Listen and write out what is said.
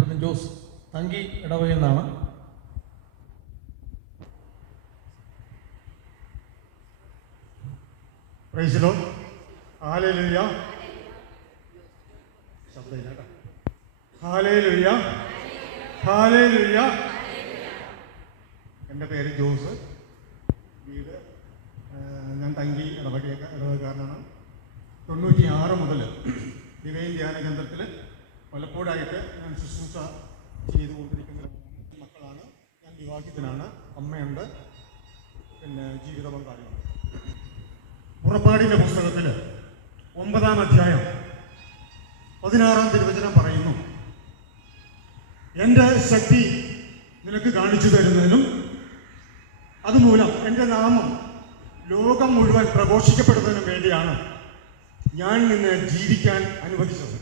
അറിയപ്പെടുന്ന ജോസ് തങ്കി ഇടവകയിൽ നിന്നാണ്. Praise the Lord. ഹല്ലേലൂയ. ശബ്ദമില്ല കേട്ടോ. Hallelujah, hallelujah. എൻ്റെ പേര് ജോസ്. വീട് ഞാൻ തങ്കി ഇടവകക്കാരനാണ്. 96 മുതൽ ഡിവൈൻ ധ്യാന കേന്ദ്രത്തിൽ പലപ്പോഴായിട്ട് ഞാൻ ശുശ്രൂഷ ചെയ്തുകൊണ്ടിരിക്കുന്ന മക്കളാണ്. ഞാൻ വിവാഹിതനാണ്, അമ്മയുണ്ട്, പിന്നെ ജീവിത പങ്കാളിയാണ്. പുറപ്പാടിൻ്റെ പുസ്തകത്തിൽ 9-ാം അധ്യായം 16-ാം തിരുവചനം പറയുന്നു, എൻ്റെ ശക്തി നിനക്ക് കാണിച്ചു തരുന്നതിനും അതുമൂലം എൻ്റെ നാമം ലോകം മുഴുവൻ പ്രഘോഷിക്കപ്പെടുന്നതിനും വേണ്ടിയാണ് ഞാൻ നിന്നെ ജീവിക്കാൻ അനുവദിച്ചത്.